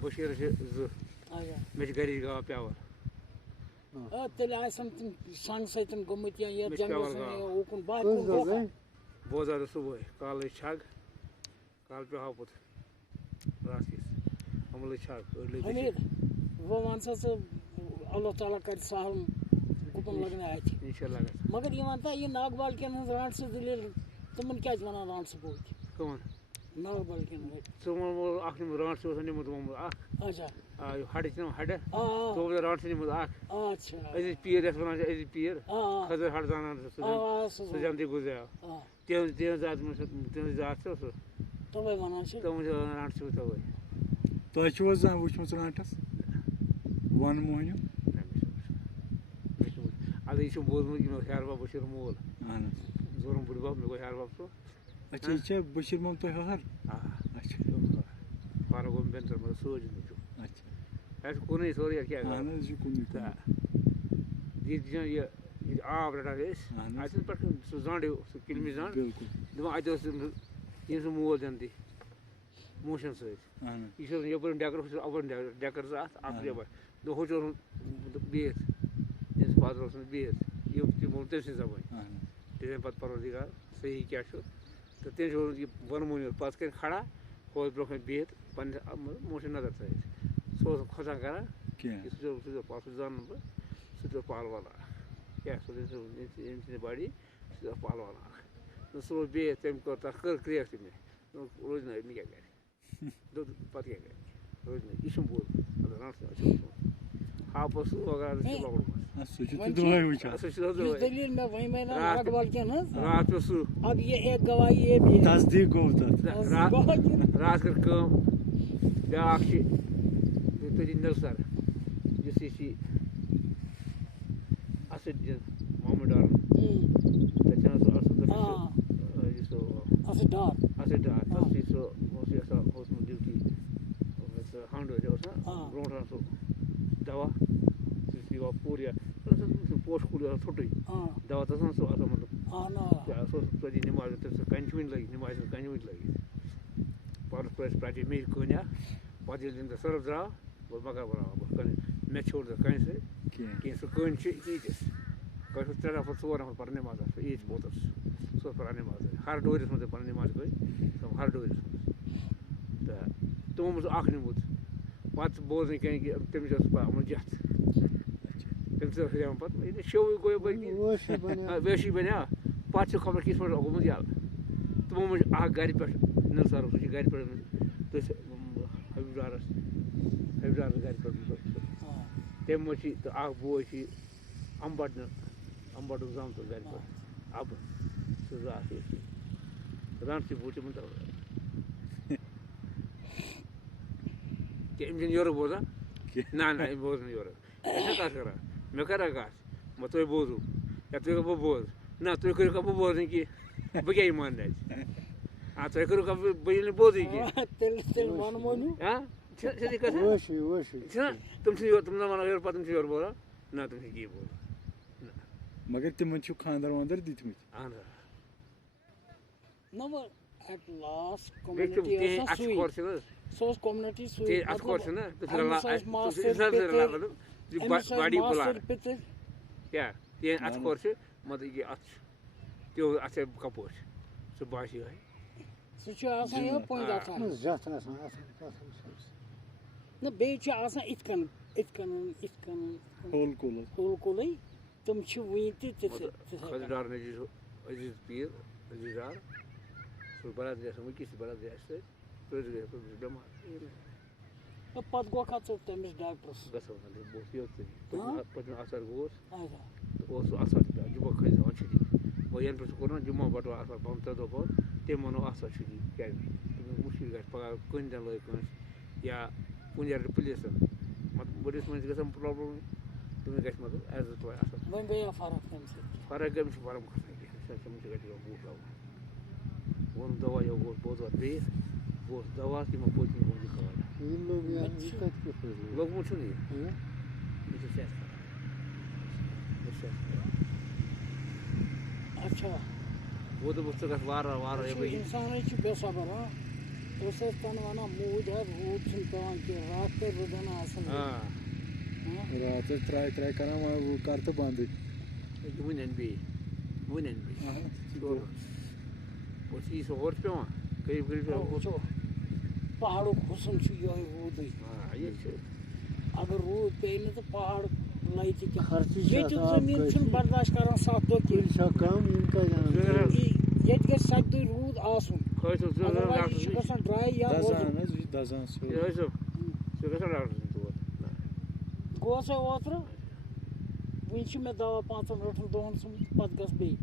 بشیٖر چھِ 2 مےٚ چھِ گَرِچ گاو پیاوَر تیٚلہِ آسَن تِم سنٛگہٕ سۭتۍ گوٚمُت یا مےٚ چھِ پیاوَر گاو بہٕ حظ صُبحٲے کالہٕ لٔج چھَگ کالہٕ پیوٚو پَتہٕ راتھ کِس یِمَن لٔج چھَگ أڑۍ لٔگۍ حمیٖد وۄنۍ وَن سا ژٕ اللہ تعالیٰ کَرِ سہل گُپن لَگنہِ اَتہِ اِنشاء اللہ مگر یہِ وَن تا یہِ ناگ بالکٮ۪ن ہٕنٛز رانٛٹسہٕ دٔلیٖل تِمَن کیٛازِ وَنان رانٛٹسہٕ بوٗتۍ کٕمَن ناگ بالکٮ۪ن ہٕنٛدۍ ژٕ ووٚن اَکھ نیُمُت رانٛٹھ ژٕ اوسَن نِمُت اَکھ اچھا ہَڑٕ چھِ نِمُت ہَڑٕ ژٕ رانٛٹھ ژٕ نِمُت اَکھ اچھا أزِچ پیٖر یَتھ وَنان چھِ أزِچ پیٖر کھٔزٕر ہَڑٕ زانان سُہ جلدی گُزریو تِہٕنٛز ذات چھِ سُہ تَوَے وَنان چھِ تِم چھِ وَنان رانٛٹھ چھُ تَوَے تۄہہِ چھُو حظ زانٛہہ وٕچھمٕژ رانٛٹَس وَن مۄہنیوٗ اَدٕ یہِ چھُم بوٗزمُت یہِ مےٚ اوس ہیٚہر بب بشیٖر مول اہن حظ زورُم بٕڈِ بب مےٚ گوٚو ہیٚہر بب سُہ اچھا یہِ چھا بشیٖر محمد تۄہہِ ہَر اچھا پانہٕ گوٚو مےٚ بٮ۪نتھٕر مطلب سۭتۍ نیٚچوٗ اچھا اَسہِ چھُ کُنُے سورُے اَتھ کیٛاہ اہن حظ یہِ کُنُے تہٕ ییٚتہِ چھِ ییٚتہِ آب رَٹان أسۍ اَتہِ چھِنہٕ پٮ۪ٹھ سُہ زنٛڈ ہیوٗ سُہ کِلمہِ زنٛڈ دَپان اَتہِ اوس ییٚمۍ سُنٛد مول زٮ۪نتٕے موشَن سۭتۍ یہِ چھُ یَپٲرۍ ڈٮ۪کَر ہُہ چھُ اَپٲرۍ ڈٮ۪کَر زٕ اَتھ اَکھ یَپٲرۍ دوٚپ ہُہ چھُ اوسمُت بِہِتھ ییٚمِس فادر اوسمُت بِہِتھ یہِ ووٚن تٔمۍ سٕنٛزِ زبٲنۍ تٔمۍ پَتہٕ پَروردِگار صحیح کیٛاہ چھُ تہٕ تٔمۍ چھُ ووٚنمُت یہِ وَنہٕ مۄہنیوٗ پَتہٕ کَرِ کھڑا ہُہ اوس برونٛہہ کَنہِ بِہِتھ پنٛنہِ موشَن نظر تھٲیِتھ سُہ اوس نہٕ کھۄژان کَران کینٛہہ سُہ زانُن بہٕ سُہ تہِ اوس پہلوان اَکھ کیٛاہ سُہ ییٚمہِ سٕنٛدِ باڈی سُہ تہِ اوس پہلوان اَکھ سُہ اوس بِہِتھ تٔمۍ کوٚر تَتھ کٔر کرٛیکھ تہِ مےٚ روزِ نہٕ مےٚ کیٛاہ کَرِ دوٚپ پَتہٕ کیٛاہ کَرِ روزِ نہٕ یہِ چھُم بوٗزمُت رانٛٹھ ہاپَس سُہ وغیرہ چھُ لۄکُٹ سُہ چھُ دۄہَے وٕچھان سُہ چھُ راتھ پیوٚو سُہ تصدیٖق گوٚو تَتھ راتھ کٔر کٲم بیٛاکھ چھِ تٔتی نِلسَر یُس یہِ چھِ اَسد دیٖن محمد ڈارُن تَتہِ چھِنہ سُہ یُس اَسد ڈار تَتھ چھِ سُہ اوس یہِ آسان اوسمُت ڈِوٹی سُہ ہَنٛڈ اوس نا برونٛٹھ آسان سُہ دوا سُہ چھِ یِوان پوٗرٕ یَتھ پوشہٕ کُلۍ آسان ژھوٚٹُے دوا تَتھ اوس سُہ آسان مطلب سُہ اوس ژۄدی نٮ۪ماز تٔمۍ سُہ کَنہِ چھِ وٕنہِ لٲگِتھ نٮ۪مازِ ہٕنٛز کَنہِ وٕنہِ لٲگِتھ پانَس پرٛٮ۪س پرٛاچے مےٚ چھِ کٔنۍ اَکھ پَتہٕ ییٚلہِ تٔمۍ تَتھ سٔرٕف درٛاو بہٕ مکان بَناوان بہٕ کَنہِ مےٚ ژھیوٚر تَتھ کَنہِ سۭتۍ کینٛہہ سُہ کٔنۍ چھِ ییٖتِس کٲنٛسہِ اوس 3 نفر 4 نفر پَران نٮ۪ماز آسان عیٖذ پوٚتُس سُہ اوس پَران نٮ۪ماز ہر ڈوٗرِس منٛز پَنٕنۍ نٮ۪ماز کٔڑۍ ہر ڈوٗرِس منٛز تہٕ تِمو منٛز اَکھ نیوٗمُت پَتہٕ بوز نہٕ کینٛہہ کہِ تٔمِس اوس پَران جَتھ تٔمۍ سۭتۍ اوس ہیٚوان پَتہٕ ییٚلہِ شوٕے گوٚو یَپٲرۍ ویشی بَنیو پَتہٕ چھِ خبر کِتھ پٲٹھۍ گوٚمُت یَلہٕ تِمو منٛز چھِ اَکھ گَرِ پٮ۪ٹھ نِلسَرُک سُہ چھِ گَرِ پٮ۪ٹھ تٔتھۍ حبیٖب ڈارَس گَرِ پٮ۪ٹھ تَمہِ منٛز چھِ تہٕ اَکھ بوے چھِ اَمبَٹُک زامتُر گَرِ پٮ۪ٹھ اَبہٕ سُہ زٕ اَکھ رانٛٹسٕے بوٗز تِمَن تَوَے کیٛاہ أمۍ چھِنہٕ یورُک بوزان نہ أمۍ بوز نہٕ یورُک أسۍ چھِنہٕ کَتھ کَران مےٚ کَرا کَتھ مےٚ تُہۍ بوٗزوٗ یا تُہۍ بہٕ بوزٕ نہ تُہۍ کٔرِو کَتھ بہٕ بوزٕ نہٕ کینٛہہ بہٕ کیٛاہ یہِ ماننہٕ اَتہِ تُہۍ کٔرِو کَتھ بہٕ ییٚلہِ نہٕ بوزٕے کینٛہہ سیٚودٕے کَتھا چھِنہ تِم چھِنہٕ یورٕ تِم زَن وَنان یورٕ پَتہٕ تِم چھِ یورٕ بوزان نہ تِم چھِنہٕ کِہیٖنۍ بوزان مگر تِمن چھُ خانٛدر وانٛدر دِتمٕتۍ اہن کیٛاہ تِہِنٛدۍ اَتھٕ کھور چھِ مطلب یہِ اَتھ چھُ تہِ اَتھ چھِ کَپٲرۍ سُہ باسہِ یِہوٚے نہ بیٚیہِ چھِ آسان یِتھ کٔنۍ ہول کُلٕے تِم چھِ وٕنہِ تہِ ڈار عزیٖز پیٖر عزیٖز ڈار سُہ برادری آسان وٕنکٮ۪س تہِ برادری اَسہِ سۭتۍ پرٛٲنِس گٔے بٮ۪مار پَتہٕ گوٚو ژٕ تٔمِس ڈاکٹرَس گژھو بہٕ اوسُس یوٚت پٔتمہِ آتھوارِ گوٚوُس تہٕ اوس سُہ آتھوار تہِ پٮ۪وان جُمعہ کھٔتۍ دِوان چھُٹی وۄنۍ یَنہٕ پٮ۪ٹھ سُہ کوٚر نا جُمعہ بَٹوار آتھوار پَنُن 3 دۄہ بعد تٔمۍ ووٚنُن آتھوار چھُٹی کیٛازِ مُشکِل گژھِ پَگاہ کُنہِ تہِ لٲگۍ کٲنٛسہِ یا کُنہِ جایہِ رَٹہِ پُلیٖسَن مطلب بٔڑِس منٛز چھِ گژھان پرٛابلِم تٔمِس گژھِ مطلب عزت پٲٹھۍ اَصٕل فرق گٔے أمِس چھِ فرق کھسان کینٛہہ تٔمِس چھِ گژھِ بوٗٹھ لاگُن ووٚنُم دوا یہِ گوٚو بوٚدوار بیٚیہِ گوٚو دوا تِمو پٔتۍ کِنۍ گوٚو لوٚگمُت چھُنہٕ یہِ چھُ صحت اچھا بہٕ دوٚپُس ژٕ گژھ وارٕ وارٕ موٗد حظ روٗد چھُنہٕ پٮ۪وان کینٛہہ رات تہِ روٗدَن آسان رات ترٛاے کَران وۄنۍ کَر تہٕ بنٛدٕے وٕنۍ اَنہِ بیٚیہِ یی سُہ ہورٕ چھُ پٮ۪وان قریٖب پہاڑُک حُسن چھُ یِہوٚے روٗدٕے اگر روٗد پیٚیہِ نہٕ تہٕ پہاڑ لَیہِ تہِ کینٛہہ ییٚتیُک زٔمیٖن چھُنہٕ برداش کران 7 دۄہ کینٛہہ ییٚتہِ گژھِ 7 دۄہ روٗد آسُن یہِ چھُ گژھان ڈراے یا گوس اوترٕ وٕنہِ چھُ مےٚ دوا 5 رٔٹھن دۄہن سُمب پتہٕ گژھٕ بیٚیہِ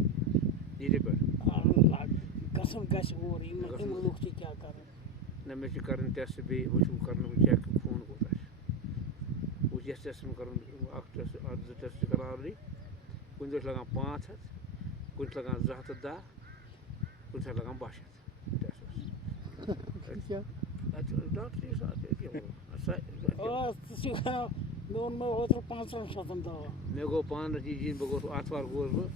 گژھُن گژھِ اور یِم لُکھ تہِ کیٛاہ کران نہ مےٚ چھِ کَرٕنۍ ٹٮ۪سٹ بیٚیہِ وٕچھُن کَرُن چیک خوٗن کوٗتاہ چھُ وٕچھ یَس ٹٮ۪سٹ کَرُن اَکھ ٹٮ۪سٹ 2 ٹٮ۪سٹ چھِ کَران آلرٔڈی کُنہِ دۄہ چھِ لگان 500 کُنہِ چھِ لگان 210 کُنہِ ساتہٕ لگان 200 ٹٮ۪سٹَس مےٚ اوٚن اوترٕ 500 دوا مےٚ گوٚو پانَس یہِ بہٕ گوٚوُس آتھوار گوس بہٕ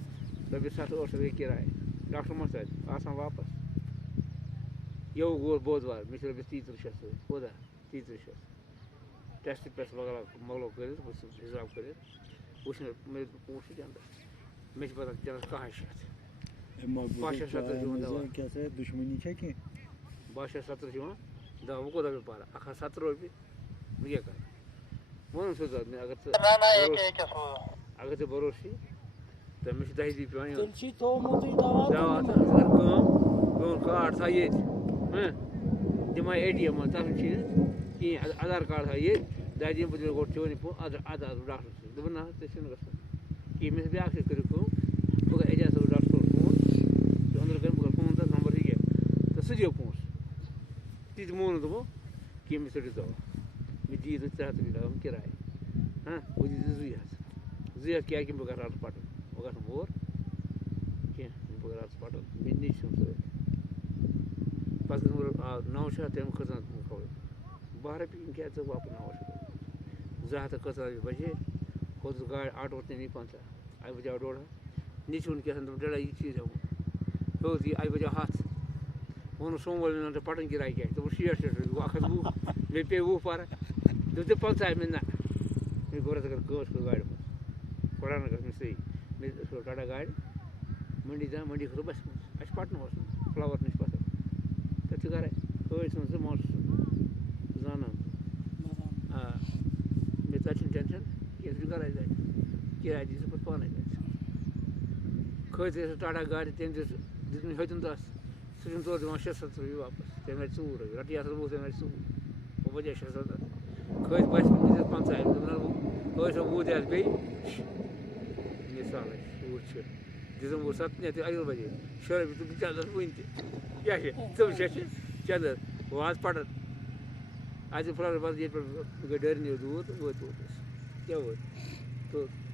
رۄپیَس 7-8 گٔے کِراے ڈاکٹر ما چھُ تَتہِ آسان واپَس یوٚو گوٚو بودوار مےٚ چھِ رۄپیَس 33 شَتھ سۭتۍ کوتاہ 33 شَتھ ٹٮ۪سٹ پٮ۪سٹ وغیرہ مۄکلو کٔرِتھ بہٕ چھُس حِساب کٔرِتھ وٕچھ مےٚ مےٚ دیُت پونٛسہٕ چَندَس مےٚ چھِ پَتہٕ چَندَس 200 شَتھ 570 چھِ یِوان دوا 270 چھِ یِوان دوا وۄنۍ کوتاہ پیٚیہِ پَرٕ 170 رۄپیہِ بہٕ کیٛاہ کَرٕ ووٚنُم سیوٚد مےٚ اگر ژےٚ بروسہٕ چھُے تہٕ مےٚ چھِ 10 دۄہہِ پٮ۪وان یُن دوا تہٕ ژٕ کَر کٲم میون کارڈ تھاو ییٚتہِ دِمہٕ ہا ATM منٛز تَتھ چھُنہٕ کِہیٖنۍ آدھار کارڈ تھاو ییٚتہِ دَپہِ دِمہٕ بہٕ تیٚلہِ گۄڈٕ چٲنۍ ڈاکٹر سۭتۍ دوٚپُن نہ حظ ژےٚ چھُنہٕ گژھان کِہیٖنۍ مےٚ دوٚپ بیٛاکھ چیٖز کٔرِو کٲم بہٕ کَرٕ اعجاز صٲبَس ڈاکٹر صٲبَس فون سُہ أنٛدرٕ کٔرِتھ بہٕ کَرٕ فون تَتھ نمبر یہِ کیٛاہ تہٕ سُہ دِیِو پونٛسہٕ تِتہِ مون نہٕ دوٚپُن کینٛہہ مےٚ ژٔٹِو دوا مےٚ دِیِو تُہۍ 300 رۄپیہِ لَگان کِراے بہٕ دِیِو تُہۍ 2 ہَتھ کیٛاہ کہِ بہٕ گژھٕ راتَس پَٹَن بہٕ گژھٕ نہٕ اور کینٛہہ بہٕ گژھٕ راتَس پَٹَن مےٚ نِش چھُم سۭتۍ پَتہٕ گٔژھ بہٕ 900 تَمہِ کھٔژان خبر 12 رۄپیہِ کیٛاہ ژٕ واپَس 900 200 رۄپیہِ بَجے کھوٚتُس گاڑِ آٹوٗ تہِ نی 50 اَکہِ بَجاو 1.5 نِچوُن کیٛاہ تام ڈَڈا یہِ چیٖز ہٮ۪مو ہیوٚت یہِ اَکہِ بَجاو 100 ووٚنُن سومو وٲلۍ وَنان ژےٚ پَٹَن کِراے کیٛاہ چھِ دوٚپُن 60 رۄپیہِ گوٚو 120 مےٚ پیٚیہِ 20 فرق دوٚپ ژےٚ 50 مےٚ نہ مےٚ گوٚو رَژٕ اگر کٲش کٔر گاڑِ منٛز پھٕٹراونہٕ گژھِ مےٚ صحیح مےٚ سُہ ٹاٹا گاڑِ مٔنڈی تام مٔنڈی کھٔژٕس بَسہِ منٛز اَسہِ چھِ پَٹنہٕ وَسُن فٕلاوَر نِش پَتہٕ تَتہِ چھِ گَرَے کٲش ژھٕنُن ژٕ ماچھ زانان مےٚ تَتہِ چھُنہٕ ٹٮ۪نشَن کینٛہہ ژٕ چھُکھ گَرَے تَتہِ کِراے دی ژٕ پَتہٕ پانَے تَتہِ کھٔتۍ أسۍ ٹاٹا گاڑِ تٔمۍ دیُت مےٚ ہیوٚتُن تَس سُہ چھُنہٕ تورٕ دِوان 600 رۄپیہِ واپَس تٔمۍ رَٹہِ 2 رۄپیہِ رَٹہِ یَتھ وُہ تٔمۍ رَٹہِ 2 وۄنۍ بَجے 600 کھٔتۍ بَسہِ منٛز دِژ 50 رۄپیہِ دوٚپُن ٲسۍ وۄنۍ 10 بیٚیہِ مِثالٕے وُہ چھِ دِژٕم وُہ 7 تہِ اَکہِ بَجے 6 رۄپیہِ تہٕ چَندَس وٕنہِ تہِ کیٛاہ چھِ ژٕ چھِ چَندَس واتہٕ پَٹَن اَتہِ فٕلاوَر پَتہٕ ییٚتہِ پٮ۪ٹھ گٔے ڈٔرنہِ دوٗر تہٕ وٲتۍ توٚت أسۍ کیٛاہ وٲتۍ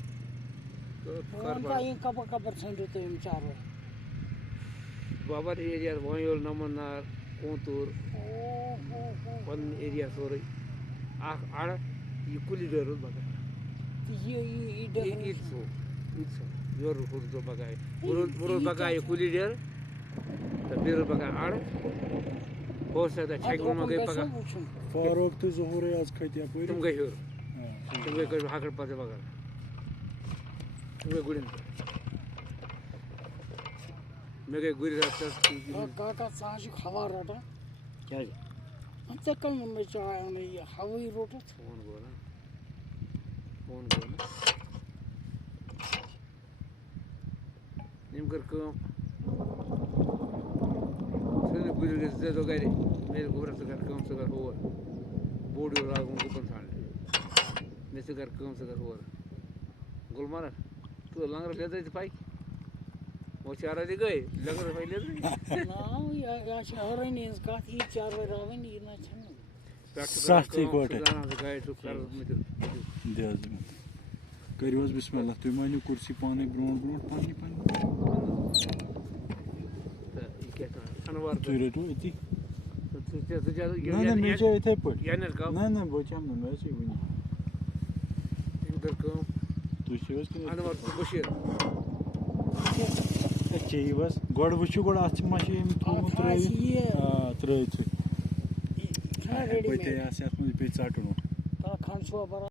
بابا ایریا وانیول نَمَن نار کوتوٗر پَنُن ایریا سورُے اَکھ اَڑٕ یہِ کُلہِ ڈٲر روٗد بَکار یورٕ روٗد بَکاے وۄنۍ روٗد بَکاے یہِ کُلہِ ڈٮ۪ر تہٕ بیٚیہِ روٗد بَکار اَڑٕ ہو سکتا چھَکہِ ما گٔے پَگاہ فاروق تہٕ ظہوٗرے حظ کھٔتۍ یَپٲرۍ تِم گٔے ہیوٚر تِم گٔے کٔرۍ ہَکٕڑ پَتہٕ بَکار تِم گٔے گُرٮ۪ن پٮ۪ٹھ مےٚ گٔے گُرِ ہوا رَٹان کیٛازِ ژےٚ کَمہِ ووٚن مےٚ چاے اَنٕے یہِ ہوٲیی روٚٹُتھ فون گوٚو نہ أمۍ کٔر کٲم سٲنِس گُرِس گٔژھۍ 2 دۄہ گَرے مےٚ دوٚپ گوٚبرا ژٕ کَر کٲم ژٕ کَر ہور بوٚڑ ہیوٗ لاگُن گُپَن ژھانٛڈنہِ مےٚ ژٕ کَر کٲم ژٕ کَر ہور گُلمرگ تہٕ لنٛگرَس لیٚدرِ تہِ پَکہِ وۄنۍ چارواے تہِ گٔے لنٛگرَس پَکہِ لیٚدرِ کٔرِو حظ بِسمہِ اللہ تُہۍ مٲنِو کُرسی پانَے برونٛٹھ پنٛنہِ تُہۍ رٔٹِو أتی نہ مےٚ چھِ یِتھَے پٲٹھۍ نہ بہٕ چَمہٕ نہٕ مےٚ حظ چھِ وٕنہِ تُہۍ چھِو حظ چیٚیِو حظ گۄڈٕ وٕچھِو گۄڈٕ اَتھ ما چھِ أمۍ تھوٚمُت ترٛٲوِتھ ترٛٲوِتھ چھُنا ready made. پتے آسہِ یَتھ منٛز پیٚیہِ ژَٹُن کھنٛڈ چھُوا برابر